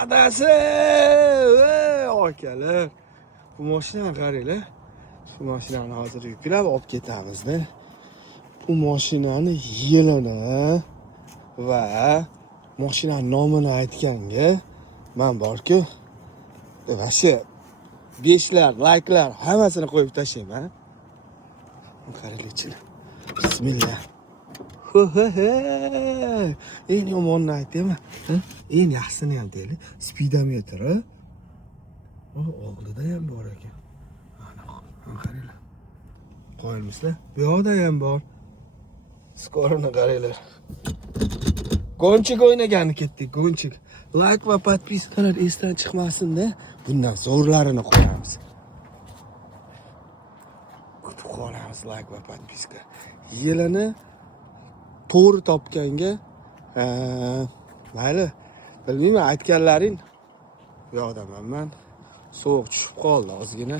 Adasi! Akalar. Bu mashinani qaranglar. Shu mashinani hozir yuklab olib ketamiz-da. Bu mashinani yilini va mashinaning nomini aytganga men bor-ku, vashe 5lar, like'lar hammasini qo'yib tashlayman. Qaranglar. Bismillah. Eng yomonini aytaymi? Eng yaxshisini ham deyli. Speedometer. Oldida ham bor ekan. Ana qaranglar. Qo'yilmisizlar? Bu yoqda ham bor. Skorini qaranglar. Gonchik o'ynagani ketdik, gonchik. Like va podpiskalar esdan chiqmasin-da. Bundan zo'rlarini qo'yamiz. Kutib qolamiz like va podpiska. Yilini to'g'ri topganga, mayli, bilmayman aytganlaring. Bu yoqdaman men. Sovuq tushib qoldi ozgina.